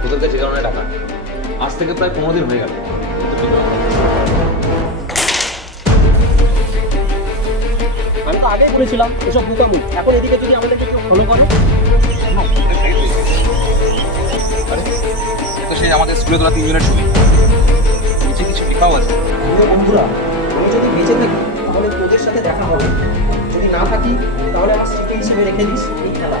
তোদের কাছে কারণে টাকা আজ থেকে প্রায় 15 দিন হয়ে গেল। আমি তো আগেই বলেছিলাম এসব বুকামু। এখন এদিকে যদি আমাদেরকে কেউ ফলো করে, তো সেই আমাদের স্কুলে তোলা 3 জনের ছবি নিচে কিছু লেখাও আছে। বন্ধুরা, আমি যদি বেঁচে থাকি তাহলে তোদের সাথে দেখা হবে, যদি না থাকি তাহলে আমার স্মৃতি হিসেবে রেখে দিস এই খেলা।